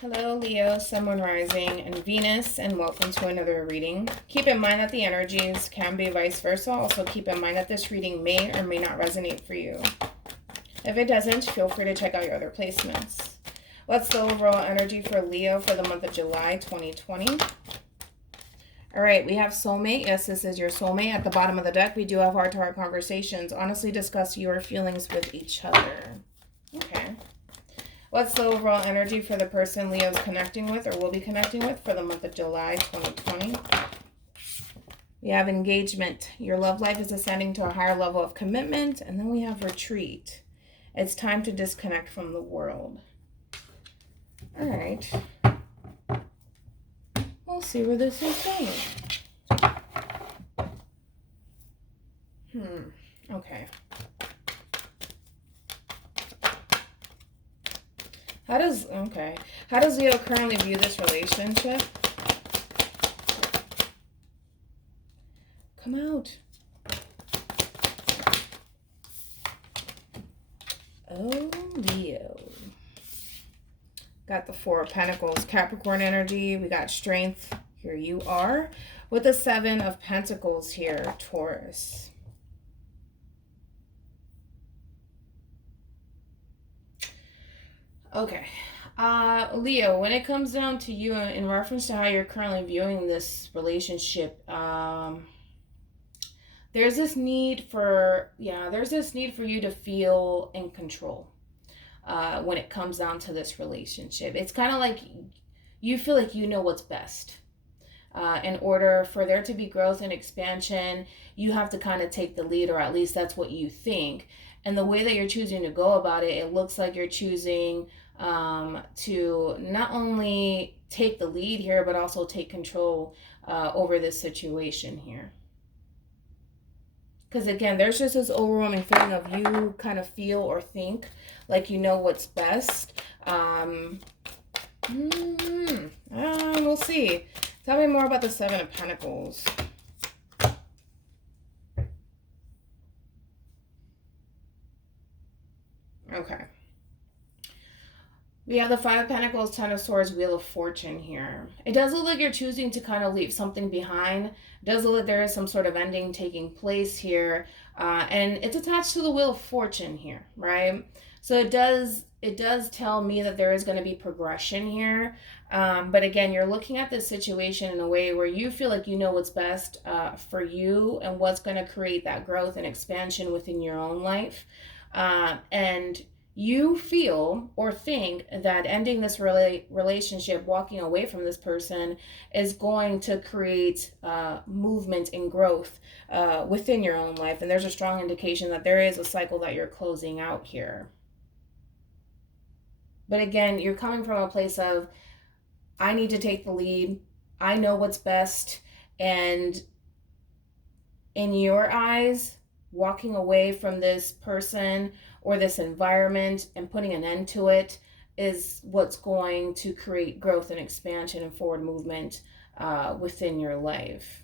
Hello, Leo, Sun, Moon, Rising, and Venus, and welcome to another reading. Keep in mind that the energies can be vice versa. Also, keep in mind that this reading may or may not resonate for you. If it doesn't, feel free to check out your other placements. What's the overall energy for Leo for the month of July 2020? All right, we have soulmate. Yes, this is your soulmate. At the bottom of the deck, we do have heart-to-heart conversations. Honestly, discuss your feelings with each other. Okay. What's the overall energy for the person Leo's connecting with or will be connecting with for the month of July 2020? We have engagement. Your love life is ascending to a higher level of commitment. And then we have retreat. It's time to disconnect from the world. All right. We'll see where this is going. Okay. How does Leo currently view this relationship? Come out. Oh, Leo. Got the Four of Pentacles, Capricorn energy. We got strength. Here you are. With the Seven of Pentacles here, Taurus. Okay. Leo, when it comes down to you in reference to how you're currently viewing this relationship, there's this need for you to feel in control when it comes down to this relationship. It's kind of like you feel like you know what's best. In order for there to be growth and expansion, you have to kind of take the lead, or at least that's what you think. And the way that you're choosing to go about it, it looks like you're choosing to not only take the lead here, but also take control over this situation here. Because again, there's just this overwhelming feeling of you kind of feel or think like you know what's best. We'll see. Tell me more about the Seven of Pentacles. Okay. We have the Five of Pentacles, Ten of Swords, Wheel of Fortune here. It does look like you're choosing to kind of leave something behind. It does look like there is some sort of ending taking place here. And it's attached to the Wheel of Fortune here, right? So it does tell me that there is going to be progression here. But again, you're looking at this situation in a way where you feel like you know what's best for you and what's going to create that growth and expansion within your own life. And you feel or think that ending this relationship, walking away from this person, is going to create movement and growth within your own life. And there's a strong indication that there is a cycle that you're closing out here. But again, you're coming from a place of, I need to take the lead. I know what's best. And in your eyes, walking away from this person or this environment and putting an end to it is what's going to create growth and expansion and forward movement within your life.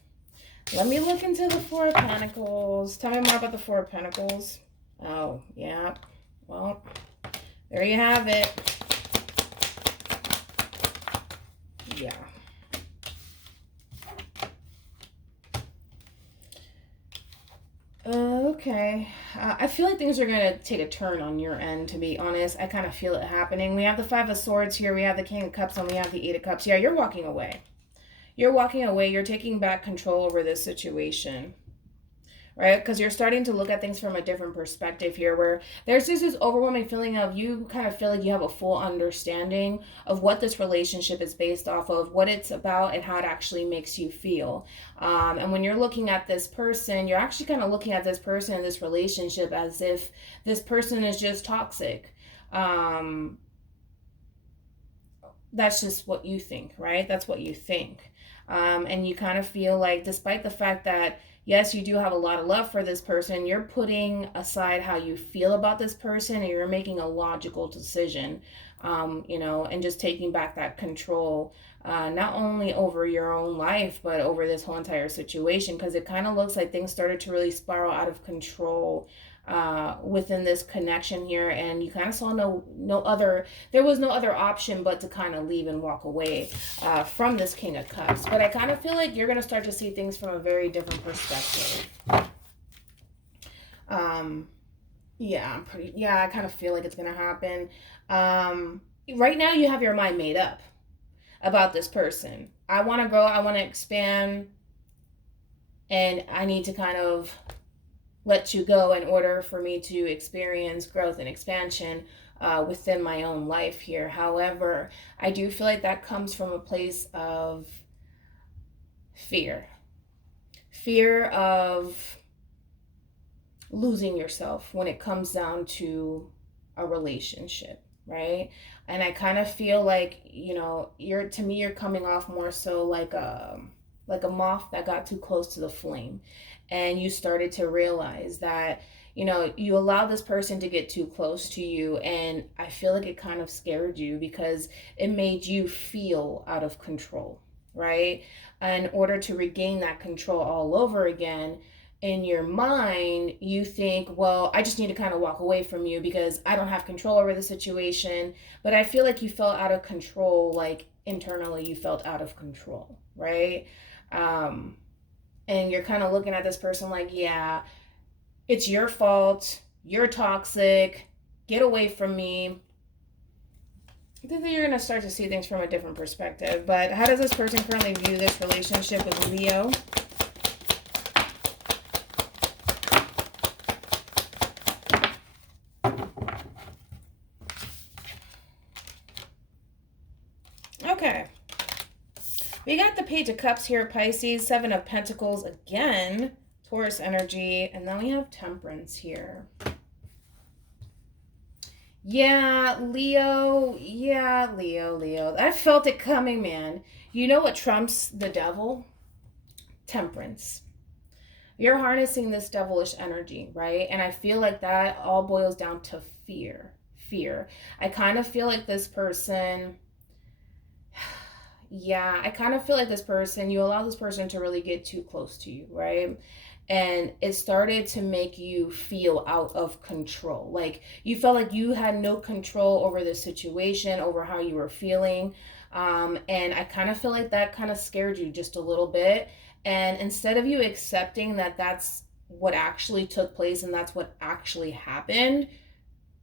Let me look into the Four of Pentacles. Tell me more about the Four of Pentacles. Oh, yeah. Well, there you have it. Yeah. Okay. I feel like things are going to take a turn on your end, to be honest. I kind of feel it happening. We have the Five of Swords here. We have the King of Cups, and we have the Eight of Cups. Yeah, you're walking away. You're walking away. You're taking back control over this situation, right? Because you're starting to look at things from a different perspective here, where there's just this overwhelming feeling of you kind of feel like you have a full understanding of what this relationship is based off of, what it's about, and how it actually makes you feel. And when you're looking at this person, you're actually kind of looking at this person and this relationship as if this person is just toxic. That's just what you think, right? That's what you think. And you kind of feel like, despite the fact that yes, you do have a lot of love for this person, you're putting aside how you feel about this person and you're making a logical decision, and just taking back that control, not only over your own life, but over this whole entire situation, because it kind of looks like things started to really spiral out of control within this connection here, and you kind of saw there was no other option but to kind of leave and walk away from this King of Cups. But I kind of feel like you're going to start to see things from a very different perspective. Yeah, I kind of feel like it's going to happen. Right now you have your mind made up about this person. I want to grow, I want to expand, and I need to kind of let you go in order for me to experience growth and expansion within my own life here. However, I do feel like that comes from a place of fear of losing yourself when it comes down to a relationship, right? And I kind of feel like, you're coming off more so like a moth that got too close to the flame, and you started to realize that you allowed this person to get too close to you, and I feel like it kind of scared you because it made you feel out of control, right? In order to regain that control all over again, in your mind, you think, well, I just need to kind of walk away from you because I don't have control over the situation. But I feel like you felt out of control, like internally you felt out of control, right? And you're kind of looking at this person like, yeah, it's your fault. You're toxic. Get away from me. I think that you're going to start to see things from a different perspective. But how does this person currently view this relationship with Leo? Okay. We got the Page of Cups here, Pisces, Seven of Pentacles again, Taurus energy, and then we have Temperance here. Yeah, Leo. I felt it coming, man. You know what trumps the devil? Temperance. You're harnessing this devilish energy, right? And I feel like that all boils down to fear. I kind of feel like this person... Yeah, I kind of feel like this person, you allow this person to really get too close to you, right? And it started to make you feel out of control. Like you felt like you had no control over the situation, over how you were feeling. And I kind of feel like that kind of scared you just a little bit. And instead of you accepting that that's what actually took place and that's what actually happened,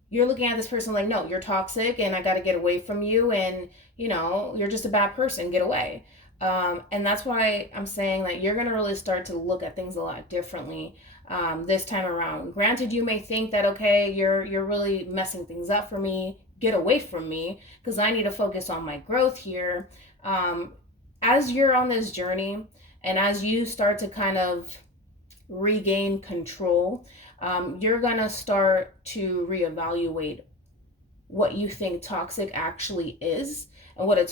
you're looking at this person like, no, you're toxic and I got to get away from you, and you're just a bad person, get away. And that's why I'm saying that you're going to really start to look at things a lot differently this time around. Granted, you may think that, okay, you're really messing things up for me, get away from me, because I need to focus on my growth here. As you're on this journey and as you start to kind of regain control, you're going to start to reevaluate what you think toxic actually is and what a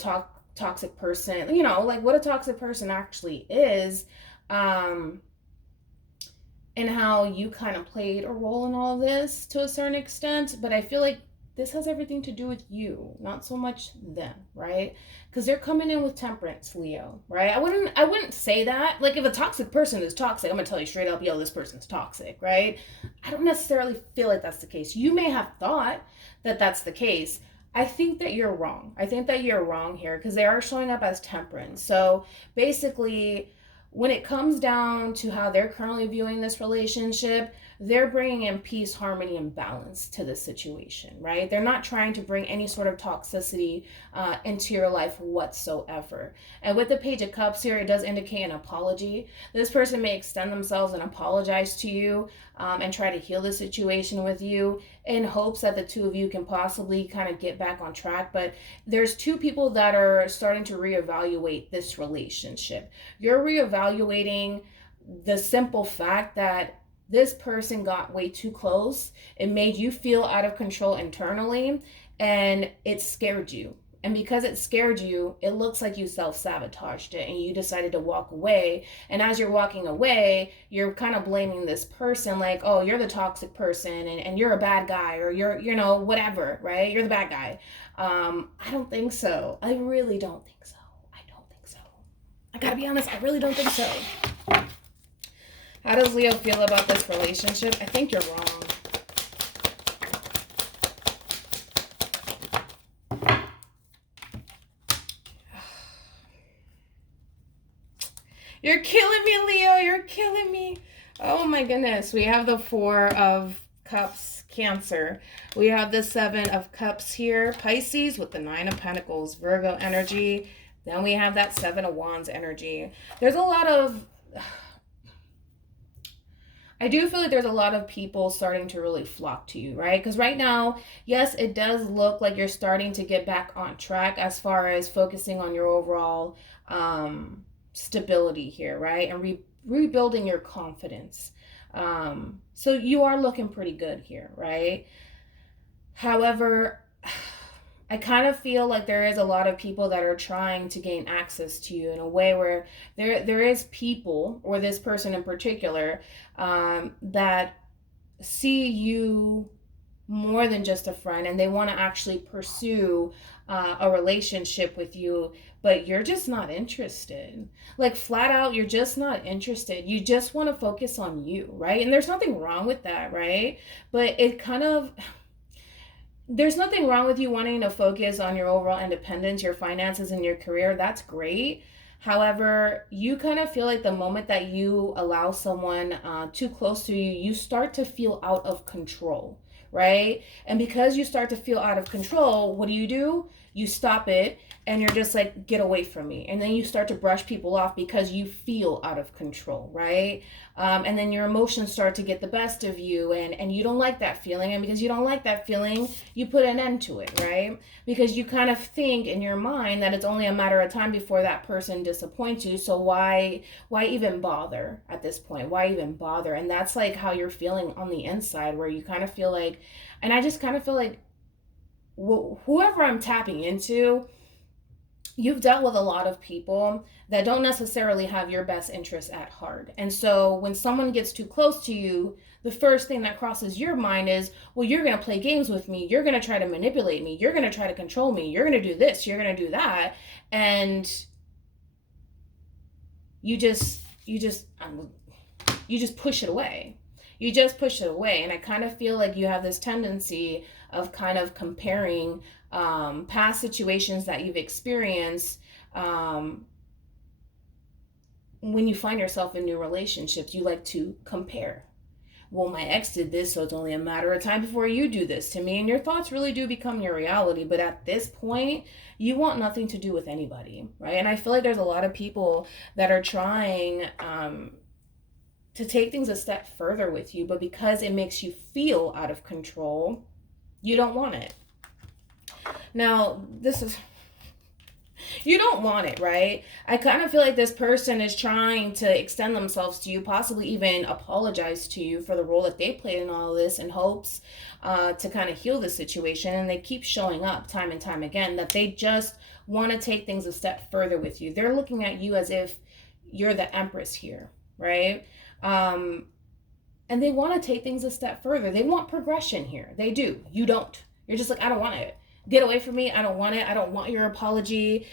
toxic person, what a toxic person actually is, and how you kind of played a role in all this to a certain extent. But I feel like this has everything to do with you, not so much them, right? Because they're coming in with Temperance, Leo, right? I wouldn't say that. Like, if a toxic person is toxic, I'm gonna tell you straight up, yo, this person's toxic, right? I don't necessarily feel like that's the case. You may have thought that that's the case. I think that you're wrong. I think that you're wrong here because they are showing up as Temperance. So basically, when it comes down to how they're currently viewing this relationship, they're bringing in peace, harmony, and balance to the situation, right? They're not trying to bring any sort of toxicity into your life whatsoever. And with the Page of Cups here, it does indicate an apology. This person may extend themselves and apologize to you and try to heal the situation with you in hopes that the two of you can possibly kind of get back on track. But there's two people that are starting to reevaluate this relationship. You're reevaluating the simple fact that this person got way too close. It made you feel out of control internally, and it scared you. And because it scared you, it looks like you self-sabotaged it and you decided to walk away. And as you're walking away, you're kind of blaming this person like, oh, you're the toxic person and you're a bad guy, or you're, whatever, right? You're the bad guy. I don't think so. I really don't think so. I gotta be honest, I really don't think so. How does Leo feel about this relationship? I think you're wrong. You're killing me, Leo. You're killing me. Oh my goodness. We have the Four of Cups, Cancer. We have the Seven of Cups here, Pisces, with the Nine of Pentacles, Virgo energy. Then we have that Seven of Wands energy. There's a lot of... I do feel like there's a lot of people starting to really flock to you, right? Because right now, yes, it does look like you're starting to get back on track as far as focusing on your overall stability here, right? And rebuilding your confidence. So you are looking pretty good here, right? However, I kind of feel like there is a lot of people that are trying to gain access to you in a way where there is people, or this person in particular, that see you more than just a friend, and they want to actually pursue a relationship with you, but you're just not interested. Like, flat out, you're just not interested. You just want to focus on you, right? And there's nothing wrong with that, right? But it kind of... There's nothing wrong with you wanting to focus on your overall independence, your finances, and your career. That's great. However, you kind of feel like the moment that you allow someone too close to you, you start to feel out of control, right? And because you start to feel out of control, what do? You stop it, and you're just like, get away from me. And then you start to brush people off because you feel out of control, right? And then your emotions start to get the best of you, and you don't like that feeling. And because you don't like that feeling, you put an end to it, right? Because you kind of think in your mind that it's only a matter of time before that person disappoints you. So why even bother at this point? Why even bother? And that's like how you're feeling on the inside, where you kind of feel like, and I just kind of feel like whoever I'm tapping into, you've dealt with a lot of people that don't necessarily have your best interests at heart. And so when someone gets too close to you, the first thing that crosses your mind is, well, you're going to play games with me. You're going to try to manipulate me. You're going to try to control me. You're going to do this. You're going to do that. And you just push it away. You just push it away. And I kind of feel like you have this tendency of kind of comparing past situations that you've experienced. When you find yourself in new relationships, you like to compare. Well, my ex did this, so it's only a matter of time before you do this to me. And your thoughts really do become your reality. But at this point, you want nothing to do with anybody, right? And I feel like there's a lot of people that are trying to take things a step further with you, but because it makes you feel out of control, you don't want it. Now, you don't want it, right? I kind of feel like this person is trying to extend themselves to you, possibly even apologize to you for the role that they played in all of this, in hopes to kind of heal the situation. And they keep showing up time and time again that they just want to take things a step further with you. They're looking at you as if you're the empress here, right? And they want to take things a step further. They want progression here. They do. You don't. You're just like, I don't want it. Get away from me. I don't want it. I don't want your apology,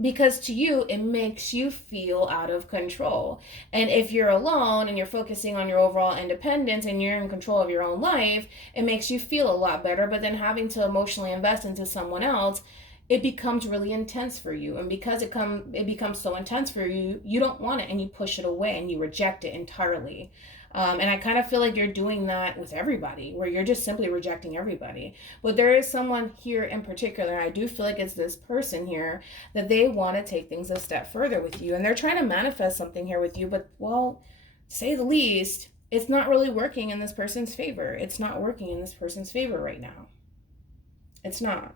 because to you, it makes you feel out of control. And if you're alone and you're focusing on your overall independence and you're in control of your own life, it makes you feel a lot better. But then having to emotionally invest into someone else, it becomes really intense for you. And because it becomes so intense for you, you don't want it, and you push it away and you reject it entirely. And I kind of feel like you're doing that with everybody, where you're just simply rejecting everybody. But there is someone here in particular, I do feel like it's this person here, that they want to take things a step further with you. And they're trying to manifest something here with you. But, well, to say the least, it's not really working in this person's favor. It's not working in this person's favor right now. It's not.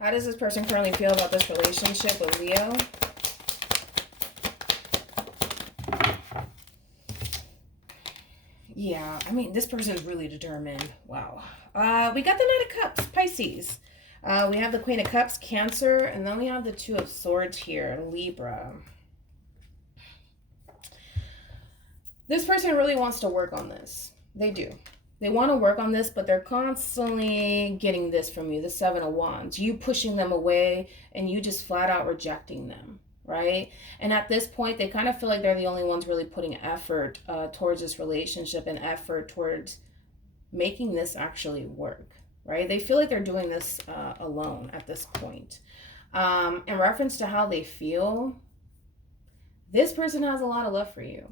How does this person currently feel about this relationship with Leo? Yeah, I mean, this person is really determined. Wow. We got the Knight of Cups, Pisces. We have the Queen of Cups, Cancer, and then we have the Two of Swords here, Libra. This person really wants to work on this. They do. They want to work on this, but they're constantly getting this from you, the Seven of Wands. You pushing them away, and you just flat out rejecting them, right? And at this point, they kind of feel like they're the only ones really putting effort towards this relationship and effort towards making this actually work, right? They feel like they're doing this alone at this point. In reference to how they feel, this person has a lot of love for you.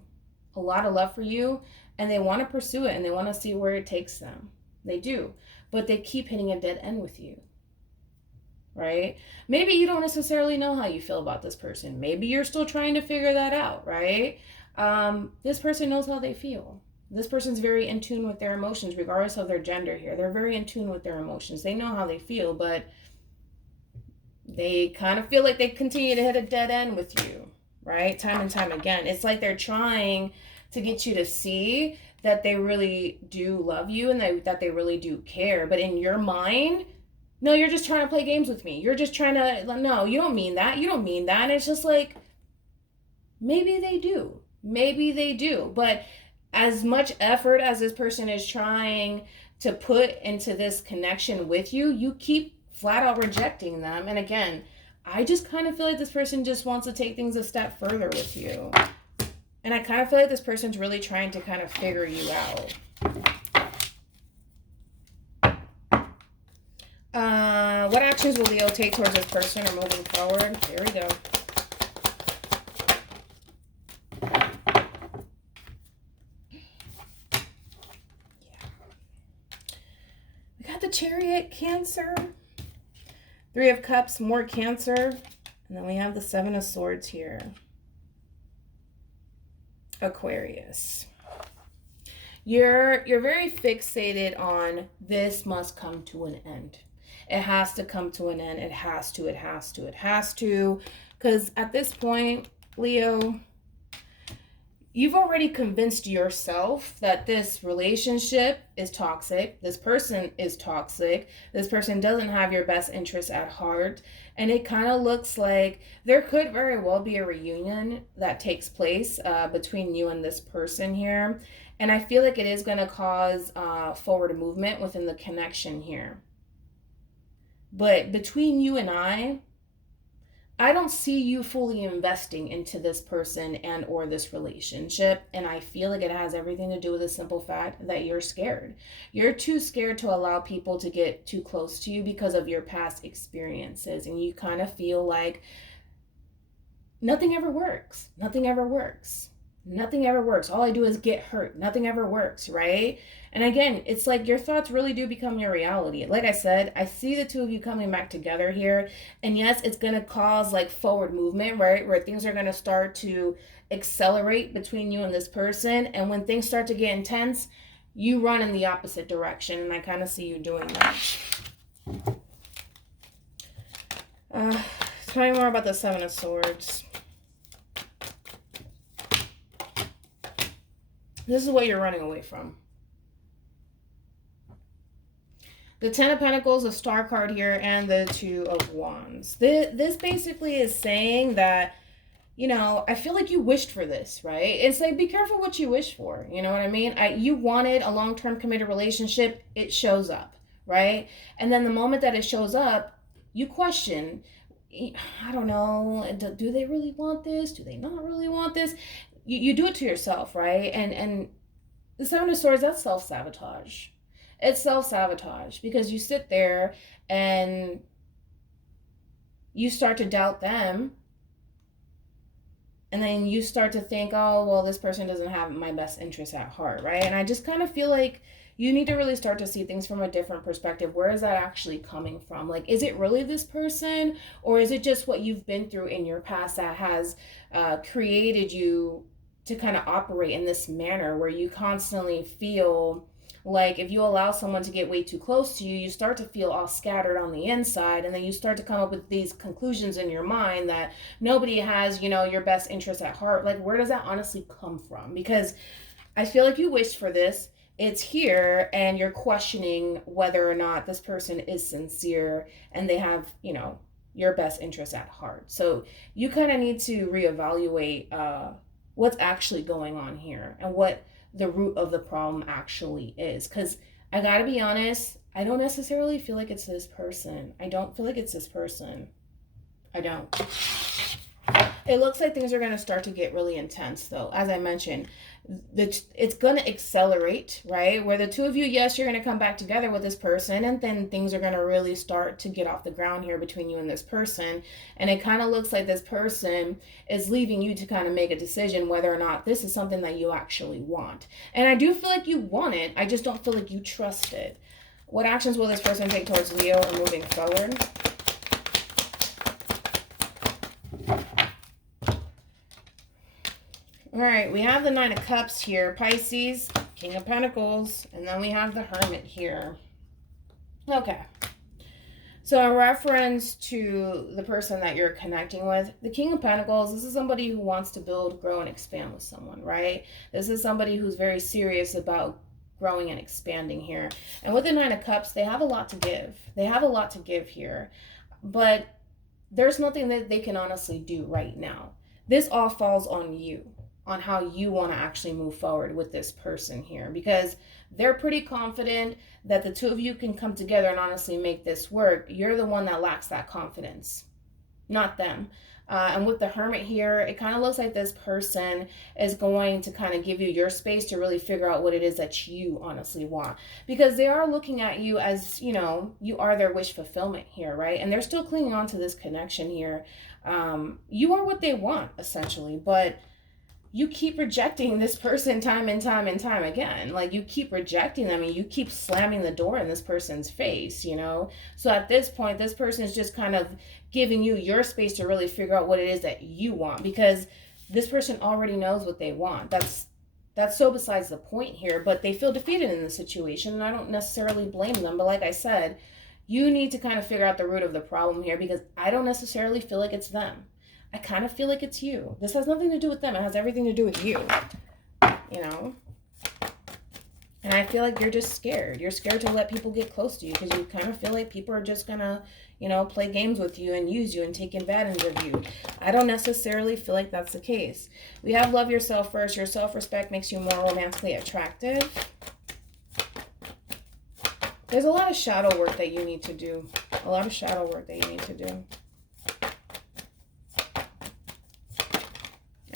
A lot of love for you, and they want to pursue it, and they want to see where it takes them. They do. But they keep hitting a dead end with you, right? Maybe you don't necessarily know how you feel about this person. Maybe you're still trying to figure that out, right? This person knows how they feel. This person's very in tune with their emotions, regardless of their gender here. They're very in tune with their emotions. They know how they feel, but they kind of feel like they continue to hit a dead end with you, right? Time and time again. It's like they're trying to get you to see that they really do love you and that they really do care. But in your mind, no, you're just trying to play games with me. You're just trying to, no, you don't mean that. You don't mean that. And it's just like, maybe they do. Maybe they do. But as much effort as this person is trying to put into this connection with you, you keep flat out rejecting them. And again, I just kind of feel like this person just wants to take things a step further with you. And I kind of feel like this person's really trying to kind of figure you out. What actions will Leo take towards this person or moving forward? Here we go. We got the Chariot, Cancer. 3 of Cups, more Cancer. And then we have the 7 of Swords here. Aquarius. You're very fixated on this must come to an end. It has to come to an end. It has to. Because at this point, Leo, you've already convinced yourself that this relationship is toxic. This person is toxic. This person doesn't have your best interests at heart. And it kind of looks like there could very well be a reunion that takes place between you and this person here. And I feel like it is going to cause forward movement within the connection here. But between you and I don't see you fully investing into this person and or this relationship. And I feel like it has everything to do with the simple fact that you're scared. You're too scared to allow people to get too close to you because of your past experiences. And you kind of feel like nothing ever works. Nothing ever works. Nothing ever works. All I do is get hurt. Nothing ever works, right? And again, it's like your thoughts really do become your reality. Like I said, I see the two of you coming back together here. And yes, it's going to cause like forward movement, right? Where things are going to start to accelerate between you and this person. And when things start to get intense, you run in the opposite direction. And I kind of see you doing that. Tell me more about the 7 of Swords. This is what you're running away from. The 10 of Pentacles, the Star card here, and the 2 of Wands. This basically is saying that, you know, I feel like you wished for this, right? It's like, be careful what you wish for. You know what I mean? You wanted a long-term committed relationship. It shows up, right? And then the moment that it shows up, you question, I don't know, do they really want this? Do they not really want this? You do it to yourself, right? And the 7 of Swords, that's self-sabotage. It's self-sabotage because you sit there and you start to doubt them. And then you start to think, oh, well, this person doesn't have my best interests at heart, right? And I just kind of feel like you need to really start to see things from a different perspective. Where is that actually coming from? Like, is it really this person? Or is it just what you've been through in your past that has created you to kind of operate in this manner where you constantly feel like if you allow someone to get way too close to you, you start to feel all scattered on the inside, and then you start to come up with these conclusions in your mind that nobody has, you know, your best interests at heart. Like, where does that honestly come from? Because I feel like you wished for this. It's here, and you're questioning whether or not this person is sincere and they have, you know, your best interests at heart. So you kind of need to reevaluate what's actually going on here and what the root of the problem actually is. Because I gotta be honest, I don't necessarily feel like it's this person. I don't feel like it's this person. I don't. It looks like things are going to start to get really intense, though. As I mentioned, it's going to accelerate, right? Where the two of you, yes, you're going to come back together with this person, and then things are going to really start to get off the ground here between you and this person. And it kind of looks like this person is leaving you to kind of make a decision whether or not this is something that you actually want. And I do feel like you want it. I just don't feel like you trust it. What actions will this person take towards Leo or moving forward? All right, we have the Nine of Cups here, Pisces, King of Pentacles, and then we have the Hermit here. Okay. So in reference to the person that you're connecting with, the King of Pentacles, this is somebody who wants to build, grow, and expand with someone, right? This is somebody who's very serious about growing and expanding here. And with the Nine of Cups, they have a lot to give. They have a lot to give here. But there's nothing that they can honestly do right now. This all falls on you, on how you want to actually move forward with this person here, because they're pretty confident that the two of you can come together and honestly make this work. You're the one that lacks that confidence, not them. And with the Hermit here, it kind of looks like this person is going to kind of give you your space to really figure out what it is that you honestly want, because they are looking at you as, you know, you are their wish fulfillment here, right? And they're still clinging on to this connection here. You are what they want, essentially, but you keep rejecting this person time and time and time again. Like, you keep rejecting them and you keep slamming the door in this person's face, you know? So at this point, this person is just kind of giving you your space to really figure out what it is that you want, because this person already knows what they want. That's so besides the point here, but they feel defeated in the situation, and I don't necessarily blame them. But like I said, you need to kind of figure out the root of the problem here, because I don't necessarily feel like it's them. I kind of feel like it's you. This has nothing to do with them. It has everything to do with you, you know? And I feel like you're just scared. You're scared to let people get close to you, because you kind of feel like people are just going to, you know, play games with you and use you and take advantage of you. I don't necessarily feel like that's the case. We have love yourself first. Your self-respect makes you more romantically attractive. There's a lot of shadow work that you need to do. A lot of shadow work that you need to do.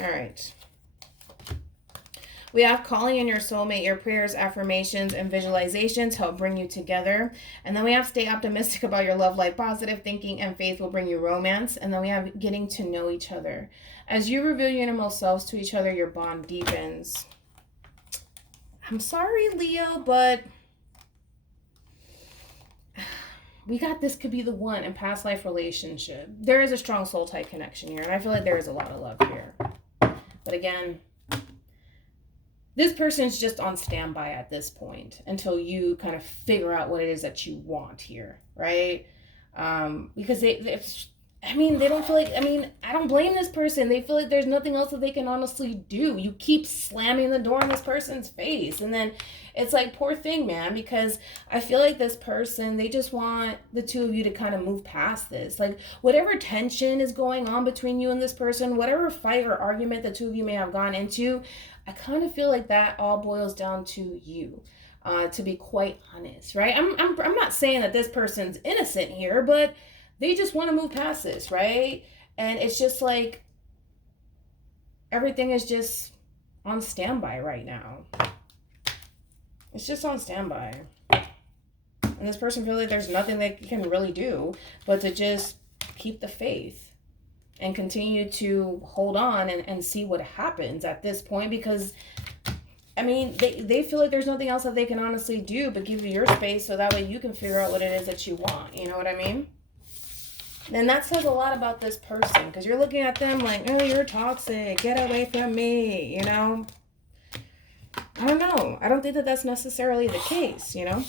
All right. We have calling in your soulmate. Your prayers, affirmations, and visualizations help bring you together. And then we have stay optimistic about your love life. Positive thinking and faith will bring you romance. And then we have getting to know each other. As you reveal your innermost selves to each other, your bond deepens. I'm sorry, Leo, but we got this could be the one in past life relationship. There is a strong soul tie connection here, and I feel like there is a lot of love here. But again, this person's just on standby at this point until you kind of figure out what it is that you want here, right? Because they don't feel like, I don't blame this person. They feel like there's nothing else that they can honestly do. You keep slamming the door in this person's face. And then it's like, poor thing, man, because I feel like this person, they just want the two of you to kind of move past this. Like, whatever tension is going on between you and this person, whatever fight or argument the two of you may have gone into, I kind of feel like that all boils down to you, to be quite honest, right? I'm not saying that this person's innocent here, but they just want to move past this, right? And it's just like everything is just on standby right now. It's just on standby. And this person feels like there's nothing they can really do but to just keep the faith and continue to hold on and see what happens at this point, because they feel like there's nothing else that they can honestly do but give you your space, so that way you can figure out what it is that you want. You know what I mean? And that says a lot about this person, because you're looking at them like, oh, you're toxic, get away from me, you know? I don't know. I don't think that that's necessarily the case, you know?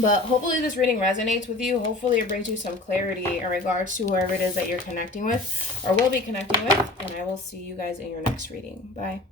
But hopefully this reading resonates with you. Hopefully it brings you some clarity in regards to whoever it is that you're connecting with or will be connecting with. And I will see you guys in your next reading. Bye.